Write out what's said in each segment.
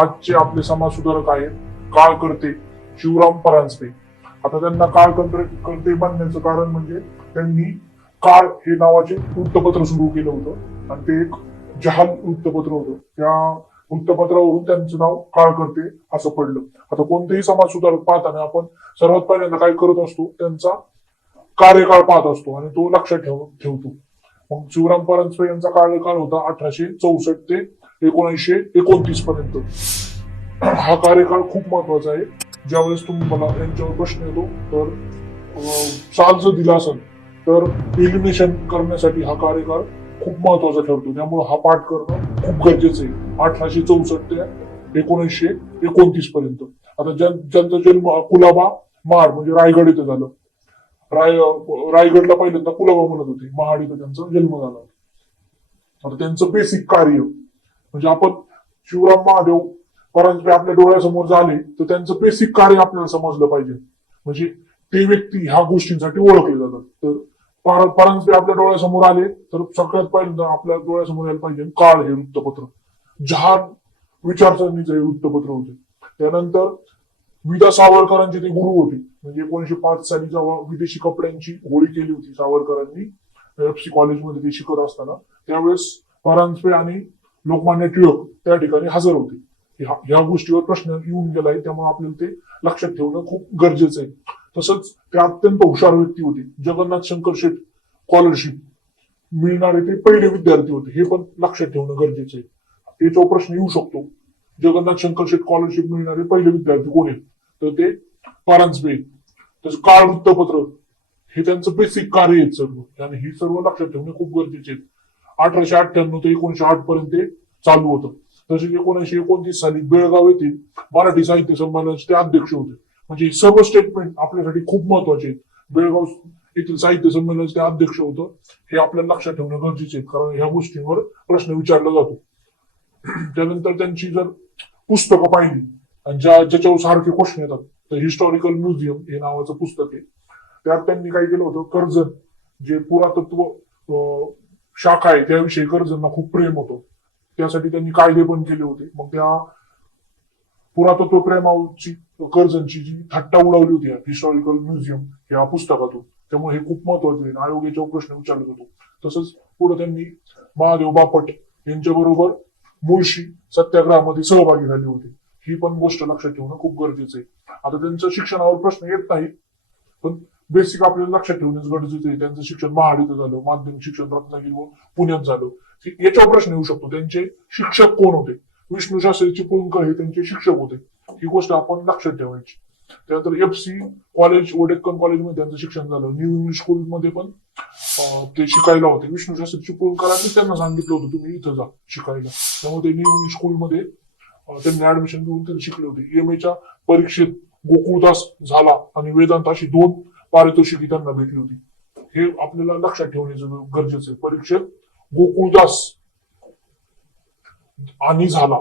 आजचे आपले समाज सुधारक आहेत. काळ करते शिवराम परांजपे. आता त्यांना काळ करते करते बनण्याचं कारण म्हणजे त्यांनी काळ हे नावाचे वृत्तपत्र सुरू केलं होतं. आणि ते एक जहाल वृत्तपत्र होतं. त्या वृत्तपत्रावरून त्यांचं नाव काळ करते असं पडलं. आता कोणतेही समाज सुधारक पाहताना आपण सर्वात पहिल्यांदा काय करत असतो त्यांचा कार्यकाळ पाहत असतो आणि तो लक्षात ठेव ठेवतो. मग शिवराम परांजपे यांचा कार्यकाळ होता अठराशे चौसष्ट ते एकोणीसशे एकोणतीस पर्यंत. हा कार्यकाळ खूप महत्त्वाचा आहे. ज्यावेळेस तुम्ही मला यांच्यावर प्रश्न येतो तर साल जर दिला असेल तर एलिमिनेशन करण्यासाठी हा कार्यकाळ खूप महत्त्वाचा ठरतो. त्यामुळे हा पाठ करणं खूप गरजेचं आहे. अठराशे चौसष्ट ते एकोणीसशे एकोणतीस पर्यंत. आता ज्यांचा जन्म कुलाबा महाड म्हणजे रायगड इथं झालं. राय रायगडला पहिल्यांदा कुलाबा म्हणत होते. महाड इथं त्यांचा जन्म झाला. आता त्यांचं बेसिक कार्य म्हणजे आपण शिवराम महादेव परांजपे आपल्या डोळ्यासमोर झाले तर त्यांचं बेसिक कार्य आपल्याला समजलं पाहिजे. म्हणजे ते व्यक्ती ह्या गोष्टींसाठी ओळखले जातात. तर पर- परांजपे आपल्या डोळ्यासमोर आले तर सगळ्यात पहिल्यांदा आपल्या डोळ्यासमोर यायला पाहिजे काळ हे वृत्तपत्र. जहान विचारसरणीचं हे वृत्तपत्र होते. त्यानंतर विदा सावरकरांचे ते गुरु होते. म्हणजे एकोणीशे पाच साली जेव्हा विदेशी कपड्यांची होळी केली होती सावरकरांनी एफसी कॉलेजमध्ये ते शिकत असताना त्यावेळेस परांजपे आणि लोकमान्य टिळक त्या ठिकाणी हजर होते. ह्या- गोष्टीवर प्रश्न येऊन गेलाय त्यामुळे आपल्याला ते लक्षात ठेवणं खूप गरजेचं आहे. तसंच ते अत्यंत हुशार व्यक्ती होती. जगन्नाथ शंकर शेठ स्कॉलरशिप मिळणारे ते पहिले विद्यार्थी होते. हे पण लक्षात ठेवणं गरजेचं आहे. याच्यावर प्रश्न येऊ शकतो. जगन्नाथ शंकर शेठ स्कॉलरशिप मिळणारे पहिले विद्यार्थी कोण आहेत? तर ते परांजपे आहेत. तसं काळ वृत्तपत्र हे त्यांचं बेसिक कार्य आहेत सर्व आणि ही सर्व लक्षात ठेवणे खूप गरजेचे आहेत अठराशे अठ्ठ्याण्णव ते एकोणीशे आठ पर्यंत ते चालू होतं. तसेच एकोणीशे एकोणतीस साली बेळगाव येथील मराठी साहित्य संमेलनाचे ते अध्यक्ष होते. म्हणजे हे सर्व स्टेटमेंट आपल्यासाठी खूप महत्त्वाचे आहेत. बेळगाव येथील साहित्य संमेलनाचे ते अध्यक्ष होतं. हे आपल्याला लक्षात ठेवणं गरजेचे आहे. कारण ह्या गोष्टींवर प्रश्न विचारला जातो. त्यानंतर त्यांची जर पुस्तकं पाहिली आणि ज्या ज्याच्यावर सारखे क्वेश्चन येतात तर हिस्टॉरिकल म्युझियम हे नावाचं पुस्तक आहे. त्यात त्यांनी काय केलं होतं? कर्जन जे पुरातत्व अं, शाखा आहे त्याविषयी कर्जंना खूप प्रेम होतं. त्यासाठी त्यांनी कायदे पण केले होते. मग त्या पुरातत्व प्रेमाची कर्जनची जी थट्टा उडवली होती हिस्टॉरिकल म्युझियम या पुस्तकातून. त्यामुळे हे खूप महत्त्वाचे आहे. आणि प्रश्न विचारला जातो तसंच पुढे त्यांनी महादेव बापट यांच्याबरोबर मुळशी सत्याग्रहामध्ये सहभागी झाले होते. ही पण गोष्ट लक्षात ठेवणं खूप गरजेचं आहे. आता त्यांचं शिक्षणावर प्रश्न येत नाही पण बेसिक आपल्याला लक्षात ठेवणं गरजेचं आहे. त्यांचं शिक्षण महाड इथं झालं माध्यमिक शिक्षण रत्नागिरी व पुण्यात झालं. याच्यावर प्रश्न येऊ शकतो. त्यांचे शिक्षक कोण होते? विष्णू शास्त्री चिपळूणकर हे त्यांचे शिक्षक होते. ही गोष्ट आपण लक्षात ठेवायची. त्यानंतर एफ सी कॉलेज ओडेक्कन कॉलेजमध्ये त्यांचं शिक्षण झालं. न्यू इंग्लिश स्कूलमध्ये पण ते शिकायला होते. विष्णू शास्त्री चिपळूणकरांनी त्यांना सांगितलं होतं तुम्ही इथं जा शिकायला. त्यामुळे ते न्यू इंग्लिश स्कूलमध्ये त्यांनी ऍडमिशन घेऊन त्यांनी शिकले होते. एम च्या परीक्षेत गोकुळदास झाला आणि वेदांत अशी दोन पारितोषिकी त्यांना भेटली होती. हे आपल्याला लक्षात ठेवण्याचं गरजेचं आहे. परीक्षेत गोकुळदास आणि झाला.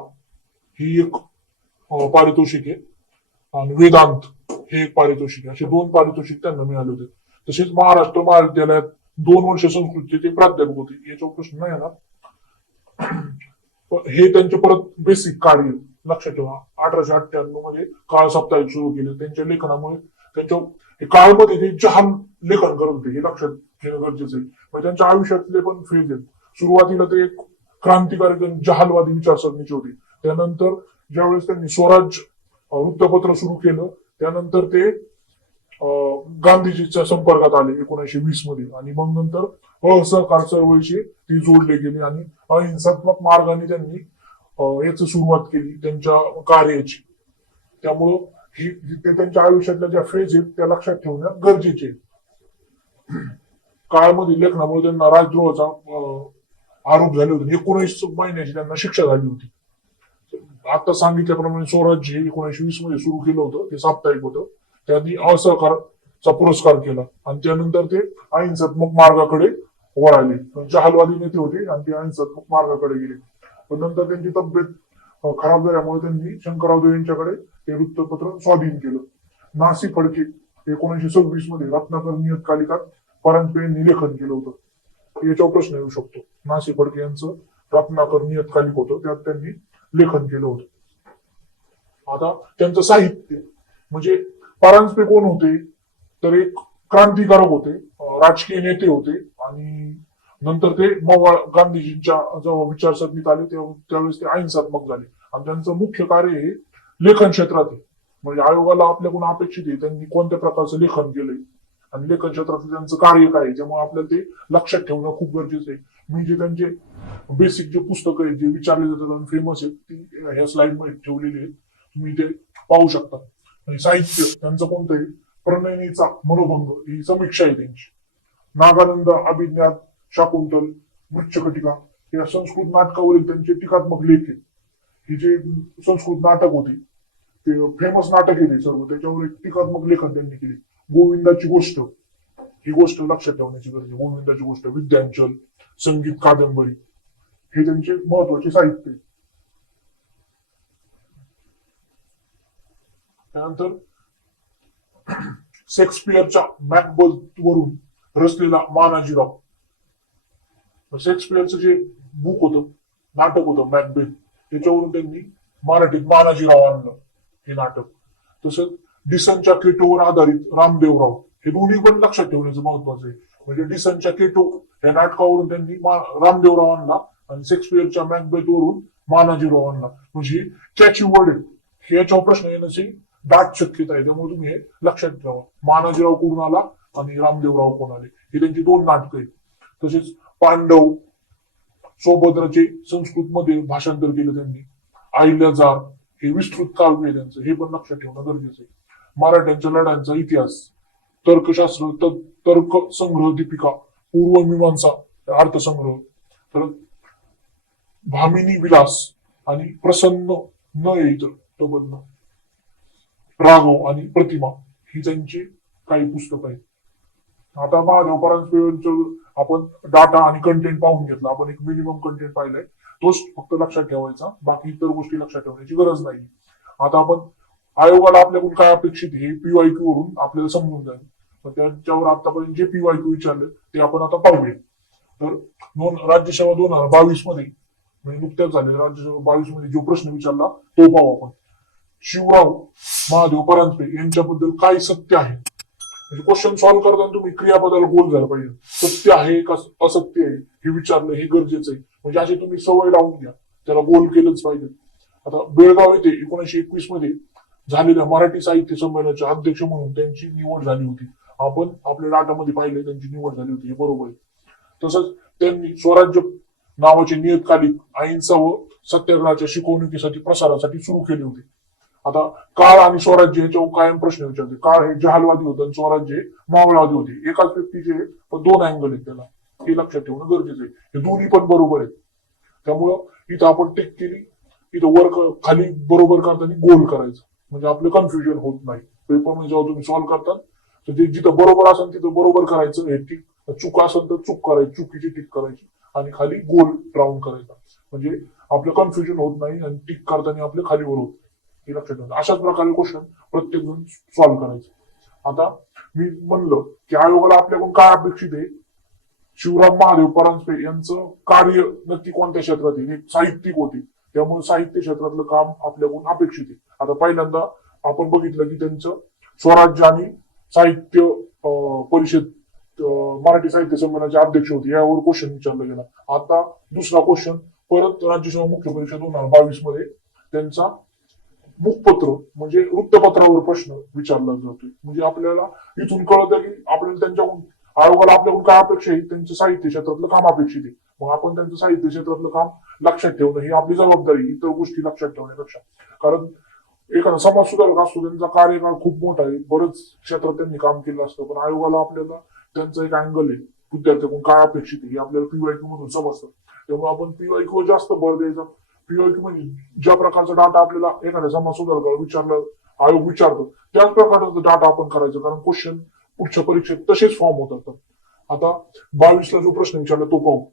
ही एक पारितोषिक आहे. आणि वेदांत हे एक पारितोषिक असे दोन पारितोषिक त्यांना मिळाले होते. तसेच महाराष्ट्र महाविद्यालयात दोन वर्ष संस्कृतचे ते प्राध्यापक होते. याचा प्रश्न नाही येणार हे त्यांचे परत बेसिक कार्य लक्षात ठेवा. अठराशे अठ्ठ्याण्णवमध्ये काळ साप्ताहिक सुरू केले. त्यांच्या लेखनामुळे त्यांच्या हे काळमध्ये ते जहान लेखन करत होते. हे लक्षात घेणं गरजेचं आहे. त्यांच्या आयुष्यातले पण फेज आहेत. सुरुवातीला ते एक क्रांतिकारी जहालवादी विचारसरणीची होती. त्यानंतर ज्यावेळेस त्यांनी स्वराज वृत्तपत्र सुरू केलं त्यानंतर ते अं, गांधीजीच्या संपर्कात आले एकोणीसशे वीसमध्ये. आणि मग नंतर असहकार चळवळीशी ती जोडले गेले आणि अहिंसात्मक मार्गाने त्यांनी याच याची सुरुवात केली त्यांच्या कार्याची. त्यामुळं ही ते त्यांच्या आयुष्यातल्या ज्या फेज आहेत त्या लक्षात ठेवणं गरजेचे आहे. काळामध्ये लेखनामुळे त्यांना राजद्रोहाचा अं, आरोप झाले होते. एकोणीस महिन्याची त्यांना शिक्षा झाली होती. आता सांगितल्याप्रमाणे स्वराज्य एकोणीसशे वीसमध्ये सुरू केलं होतं. ते साप्ताहिक होतं. त्यांनी असहकारचा पुरस्कार केला. आणि त्यानंतर ते अहिंसात्मक मार्गाकडे वळाले. जहालवादी नेते होते आणि ते अहिंसात्मक मार्गाकडे गेले. पण नंतर त्यांची तब्येत खराब झाल्यामुळे त्यांनी शंकरराव देव यांच्याकडे ते वृत्तपत्र स्वाधीन केलं. नासी फडके एकोणीसशे सव्वीसमध्ये रत्नाकर नियतकालिकात परांजपे यांनी लेखन केलं होतं. याच्यावर प्रश्न येऊ शकतो. नाशिक फडके यांचं रत्नाकर नियतकालिक होतं. त्यात त्यांनी लेखन केलं होतं. आता त्यांचं साहित्य म्हणजे परांजपे कोण होते? तर एक क्रांतिकारक होते राजकीय नेते होते आणि नंतर ते मवाळ गांधीजींच्या जेव्हा विचारसरणीत आले तेव्हा त्यावेळेस ते अहिंसात्मक झाले. आणि त्यांचं मुख्य कार्य हे लेखन क्षेत्रात आहे. म्हणजे आयोगाला आपल्याकडून अपेक्षित आहे. त्यांनी कोणत्या प्रकारचं लेखन केलंय? आणि लेखन क्षेत्रातलं त्यांचं कार्य काय ज्यामुळे त्यामुळे आपल्याला ते लक्षात ठेवणं खूप गरजेचं आहे. मी जे त्यांचे बेसिक जे पुस्तकं आहेत जे विचारले जातात आणि फेमस आहेत ती ह्या स्लाइडमध्ये ठेवलेली आहेत. तुम्ही ते पाहू शकता. आणि साहित्य त्यांचं कोणतं आहे? प्रणयनीचा मनोभंग ही समीक्षा आहे त्यांची. नागानंद अभिज्ञात शाकुंतल मृच्छकटिका या संस्कृत नाटकावरील त्यांचे टीकात्मक लेख आहेत. ही जे संस्कृत नाटक होते ते फेमस नाटक आहे ते सर्व. त्याच्यावर एक टीकात्मक लेखन त्यांनी केले. गोविंदाची गोष्ट. ही गोष्ट लक्षात ठेवण्याची गरज आहे. गोविंदाची गोष्ट विद्यांचल संगीत कादंबरी. हे त्यांचे महत्त्वाचे साहित्य त्यानंतर शेक्सपियरच्या मॅकबथ वरून रचलेला मानाजीराव. शेक्सपियरचं जे बुक होतं नाटक होतं मॅकबेथ त्याच्यावरून त्यांनी मराठीत मानाजीराव आणलं हे नाटक. तसंच डिसनच्या केटोवर आधारित रामदेवराव हे दोन्ही पण लक्षात ठेवण्याचं महत्वाचं आहे. म्हणजे डिसनच्या केटो या नाटकावरून त्यांनी रामदेवराव आणला आणि शेक्सपियरच्या मॅकबेथ वरून मानाजीराव आणला. म्हणजे त्याची वर्ड हे याच्यावर प्रश्न येण्याची दाट शक्यता आहे. त्यामुळे तुम्ही हे लक्षात ठेवा. मानाजीराव कोण आला आणि रामदेवराव कोण आले? ही त्यांची दोन नाटकं आहेत. तसेच पांडव सोभद्राचे संस्कृत मध्ये भाषांतर केलं त्यांनी. आहिल्याजार हे विस्तृत काव्य आहे त्यांचं. हे पण लक्षात ठेवणं गरजेचं आहे. मराठ्यांच्या लढ्यांचा इतिहास तर्कशास्त्र तर्क संग्रह दीपिका पूर्वमीमांसा अर्थसंग्रह. तर भामिनी विलास आणि प्रसन्न न येत डबल राघव आणि प्रतिमा ही त्यांची काही पुस्तकं आहेत. आता महादेव परांजपेचं आपण डाटा आणि कंटेंट पाहून घेतला. आपण एक मिनिमम कंटेंट पाहिलाय. तोच फक्त लक्षात ठेवायचा. बाकी इतर गोष्टी लक्षात ठेवण्याची गरज नाही आता आपण आयोगाला आपल्याकडून काय अपेक्षित हे पीवायक्यू वरून आपल्याला समजून जाईल. तर त्याच्यावर आतापर्यंत जे पीवायक्यू विचारले ते आपण आता पाहूया. तर दोन राज्यसेवा दोन हजार बावीसमध्ये म्हणजे नुकत्याच झालेल्या राज्यसेवा बावीसमध्ये जो प्रश्न विचारला तो पाहू आपण. शिवराव महादेव परांजपे यांच्याबद्दल काय सत्य आहे? म्हणजे क्वेश्चन सॉल्व्ह करताना तुम्ही क्रियापदाला गोल झाला पाहिजे. सत्य आहे का असत्य आहे? हे विचारलं हे गरजेचं आहे. म्हणजे अशी तुम्ही सवय लावून घ्या. त्याला गोल केलंच पाहिजे. आता बेळगाव येथे एकोणीशे एकवीसमध्ये झालेल्या मराठी साहित्य संमेलनाचे अध्यक्ष म्हणून त्यांची निवड झाली होती. आपण आपल्या डाटामध्ये पाहिले त्यांची निवड झाली होती. हे बरोबर आहे. तसंच त्यांनी स्वराज्य नावाचे नियतकालिक अहिंसा व सत्याग्रहाच्या शिकवणुकीसाठी प्रसारासाठी सुरू केले होते. आता काळ आणि स्वराज्य याच्यावर कायम प्रश्न विचारते. काळ हे जहालवादी होतं आणि स्वराज्य हे मावळवादी होते. एकाच व्यक्तीचे पण दोन अँगल आहेत त्याला. हे लक्षात ठेवणं गरजेचं आहे. हे दोन्ही पण बरोबर आहेत. त्यामुळं इथं आपण टेक केली. इथं वर खाली बरोबर करताना गोल करायचं. म्हणजे आपलं कन्फ्युजन होत नाही. पेपर म्हणजे जेव्हा तुम्ही सॉल्व्ह करतात तर ते जिथं बरोबर असेल तिथं बरोबर करायचं हे टिक चूक असेल तर चूक करायची चुकीची टिक करायची आणि खाली गोल राऊंड करायचा. म्हणजे आपलं कन्फ्युजन होत नाही आणि टिक करताना आपलं खाली वर होत हे लक्षात ठेवा. अशाच प्रकारे क्वेश्चन प्रत्येक जण सॉल्व्ह करायचं. आता मी म्हणलं की आयोगाला आपल्याकडून काय अपेक्षित आहे? शिवराम महादेव परांजपे यांचं कार्य नक्की कोणत्या क्षेत्रात येईल साहित्यिक होते. त्यामुळे साहित्य क्षेत्रातलं काम आपल्याकडून अपेक्षित आहे. आता पहिल्यांदा आपण बघितलं की त्यांचं स्वराज्य आणि साहित्य अं, परिषद अं, मराठी साहित्य संमेलनाचे अध्यक्ष होते. यावर क्वेश्चन विचारला गेला. आता दुसरा क्वेश्चन परत राज्यसभा मुख्य परीक्षा दोन हजार बावीसमध्ये त्यांचा मुखपत्र म्हणजे वृत्तपत्रावर प्रश्न विचारला जातोय. म्हणजे आपल्याला इथून कळतं की आपल्याला त्यांच्याकडून आयोगाला आपल्याकडून काय अपेक्षा आहे? त्यांचं साहित्य क्षेत्रातलं काम अपेक्षित आहे. मग आपण त्यांचं साहित्य क्षेत्रातलं काम लक्षात ठेवणं ही आपली जबाबदारी इतर गोष्टी लक्षात ठेवण्यापेक्षा. कारण एखादा समाज सुधारक असतो त्यांचा कार्यकाळ खूप मोठा आहे बरंच क्षेत्रात त्यांनी काम केलं असतं पण आयोगाला आपल्याला त्यांचा एक अँगल आहे. विद्यार्थ्याकडून काय अपेक्षित आहे हे आपल्याला पीवायक्यू मधून समजतं. त्यामुळे आपण पीवायक्यू जास्त भर द्यायचा. पीवायक्यू म्हणजे ज्या प्रकारचा डाटा आपल्याला एखाद्या समाज सुधारकाला विचारलं आयोग विचारतो त्याच प्रकारचा डाटा आपण करायचं कारण क्वेश्चन पुढच्या परीक्षेत तसेच फॉर्म होतात. आता बावीसला जो प्रश्न विचारला तो पाहू.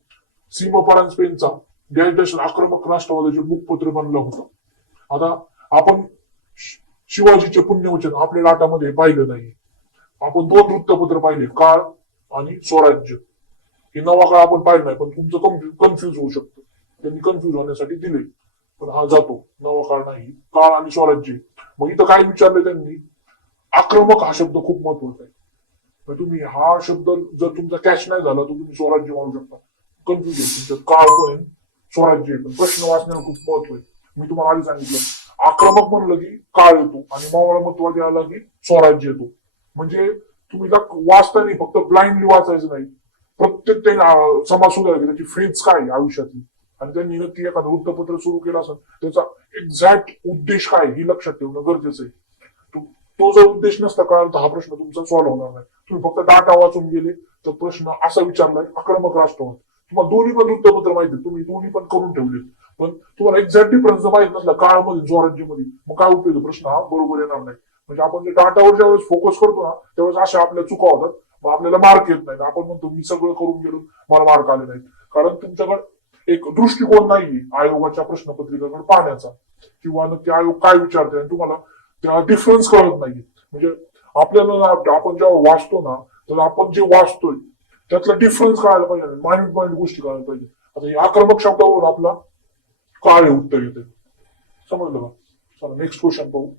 सीमा परांजपेंचा गॅजेटेशन आक्रमक राष्ट्रवादाचे मुखपत्र बनलं होतं. आता आपण शिवाजीचे पुण्यवचन आपल्या लाटामध्ये पाहिलं नाही. आपण दोन वृत्तपत्र पाहिले काळ आणि स्वराज्य. हे नवा काळ आपण पाहिलं नाही पण तुमचं कन्फ्युज होऊ शकतं. त्यांनी कन्फ्युज होण्यासाठी दिले. पण हा जातो. नवा काळ नाही काळ आणि स्वराज्य. मग इथं काय विचारलं त्यांनी? आक्रमक हा शब्द खूप महत्त्वाचा आहे. तुम्ही हा शब्द जर तुमचा कॅश नाही झाला तर तुम्ही स्वराज्य मानू शकता. कन्फ्युजन तुमचं काळ स्वराज्य आहे प्रश्न वाचण्याला खूप महत्त्व आहे मी तुम्हाला आधी सांगितलं आक्रमक म्हणलं की काळ येतो आणि मावळमत्वादी आला की स्वराज्य येतो म्हणजे तुम्ही ला- वाचताना फक्त ब्लाइंडली वाचायचं नाही प्रत्येक ते अं, समाज सुधारक त्याची फेज काय आयुष्यातली आणि त्यांनी नक्की एखादं वृत्तपत्र सुरू केलं असेल त्याचा एक्झॅक्ट उद्देश काय हे लक्षात ठेवणं गरजेचं आहे तो- तो जर उद्देश नसता कळाला तर हा प्रश्न तुमचा सॉल्व्ह होणार नाही तुम्ही फक्त डाटा वाचून गेले तर प्रश्न असा विचारलाय आक्रमक राष्ट्रवाद तुम्हाला दोन्ही पण वृत्तपत्र माहिती तुम्ही दोन्ही पण करून ठेवले पण तुम्हाला एक्झॅक्ट डिफरन्स माहीत नसला काळामध्ये मध्ये मग काय उपयोग प्रश्न हा बरोबर येणार नाही. म्हणजे आपण जे डाटावर ज्यावेळेस फोकस करतो ना त्यावेळेस अशा आपल्या चुका होतात. मग आपल्याला मार्क येत नाहीत. आपण म्हणतो मी सगळं करून गेलो मला मार्क आले नाहीत. कारण तुमच्याकडे एक दृष्टिकोन नाहीये आयोगाच्या प्रश्नपत्रिकेकडे पाहण्याचा. किंवा नक्की आयोग काय विचारते आणि तुम्हाला त्या डिफरन्स कळत नाहीये. म्हणजे आपल्याला आपण जेव्हा वाचतो ना तर आपण जे वाचतोय त्यातला डिफरन्स कळायला पाहिजे. माइंड माइंड गोष्टी कळायला पाहिजे. आता या आक्रमक शब्दावरून आपला काळ उत्तर येते. समजलं का? चला नेक्स्ट क्वेश्चन पाहू.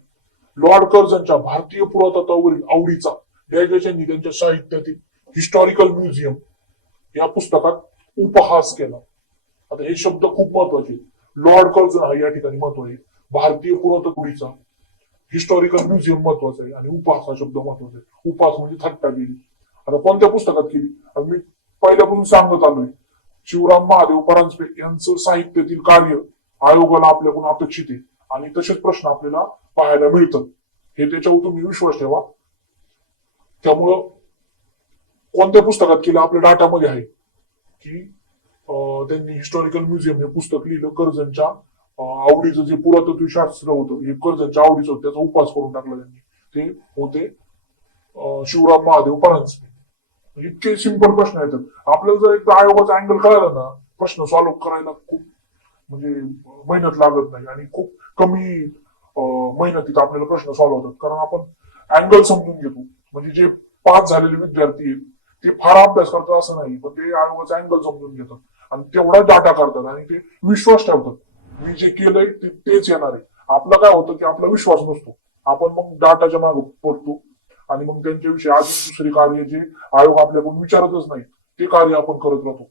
लॉर्ड कर्जनच्या भारतीय पुरातत्वावरील आवडीचा डॅगेशांनी त्यांच्या साहित्यातील हिस्टॉरिकल म्युझियम या पुस्तकात उपहास केला. आता हे शब्द खूप महत्त्वाचे. लॉर्ड कर्जन हा या ठिकाणी महत्त्व आहे. भारतीय पुरातत्वचा हिस्टॉरिकल म्युझियम महत्वाचं आहे. आणि उपहास हा शब्द महत्त्वाचा आहे. उपहास म्हणजे थट्टा केली आता कोणत्या पुस्तकात केली? मी पहिल्यापासून सांगत आलोय शिवराम महादेव परांजपे यांचं साहित्यातील कार्य आयोगाला आपल्याकडून अपेक्षित आहे. आणि तसेच प्रश्न आपल्याला पाहायला मिळतात. हे त्याच्यावर तुम्ही विश्वास ठेवा. त्यामुळं कोणत्या पुस्तकात केलं आपल्या डाटामध्ये आहे? की त्यांनी हिस्टॉरिकल म्युझियम हे पुस्तक लिहिलं कर्जनच्या आवडीचं जे पुरातत्व शास्त्र होतं हे कर्जनच्या आवडीचं होतं त्याचा उपास करून टाकला त्यांनी. ते होते शिवराम महादेव परांजपे. इतके सिंपल प्रश्न आहेत. आपल्याला जर एकदा आयोगाचा अँगल कळाला ना प्रश्न सॉल्व्ह करायला खूप म्हणजे मेहनत लागत नाही आणि खूप कमी मेहनतीत आपल्याला प्रश्न सॉल्व्ह होतात. कारण आपण अँगल समजून घेतो. म्हणजे जे पास झालेले विद्यार्थी आहेत ते फार अभ्यास करतात असं नाही पण ते आयोगाचा अँगल समजून घेतात. आणि तेवढा डाटा करतात आणि ते विश्वास ठेवतात. मी जे केलंय ते तेच येणार आहे. आपलं काय होतं की आपला विश्वास नसतो. आपण मग डाटाच्या मागे पडतो. आणि मग त्यांच्याविषयी अजून दुसरी कार्य जे आयोग आपल्याकडून विचारतच नाही ते कार्य आपण करत राहतो.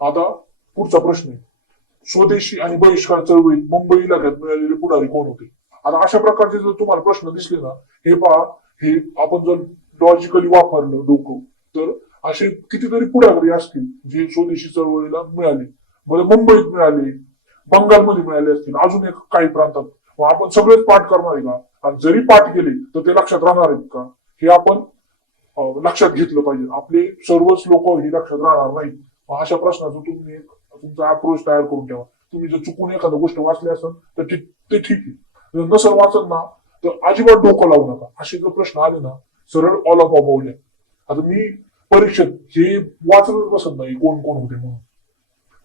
आता पुढचा प्रश्न आहे. स्वदेशी आणि बहिष्कार चळवळीत मुंबई इलाक्यात मिळालेले पुढारी कोण होते? आता अशा प्रकारचे जर तुम्हाला प्रश्न दिसले ना हे पहा हे आपण जर लॉजिकली वापरलं डोकं तर असे कितीतरी पुढारी असतील जे स्वदेशी चळवळीला मिळाले. बरं मुंबईत मिळाले बंगालमध्ये मिळाले असतील. अजून एक काही प्रांतात मग आपण सगळेच पाठ करणार आहे का आणि जरी पाठ केले तर ते लक्षात राहणार आहेत का? हे आपण लक्षात घेतलं पाहिजे. आपले सर्वच लोक ही लक्षात राहणार नाहीत. मग अशा प्रश्नाचं तुम्ही एक तुमचा अप्रोच तयार करून ठेवा. तुम्ही जर चुकून एखादं गोष्ट वाचली असेल तर ते ठीक आहे. जर नसेल वाचत ना तर अजिबात डोकं लावू नका. असे जर प्रश्न आले ना सरळ ऑल ऑफ अबावले आता मी परीक्षेत हे वाचतच बसत नाही कोण कोण होते म्हणून.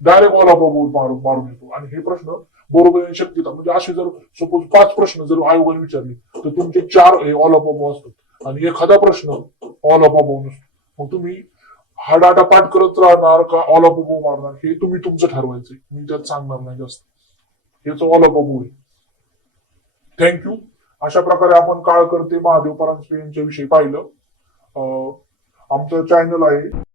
डायरेक्ट ओला बोल मारून मारून येतो आणि हे प्रश्न बरोबर येण्याची शक्यता म्हणजे असे जर सपोज पाच प्रश्न जर आयोगाने विचारले तर तुमचे चार हे ऑल ऑफ असतात. आणि एखादा प्रश्न ऑल ऑफ नसतो. मग तुम्ही हा डाटा पाठ करत राहणार का ऑल ऑफ मारणार? हे तुम्ही तुमचं ठरवायचं मी त्यात सांगणार नाही जास्त. हेच ऑल ऑफ अबाव आहे. थँक्यू अशा प्रकारे आपण काळ करते महादेव परांजपे यांच्याविषयी पाहिलं. अं, आमचं चॅनल आहे.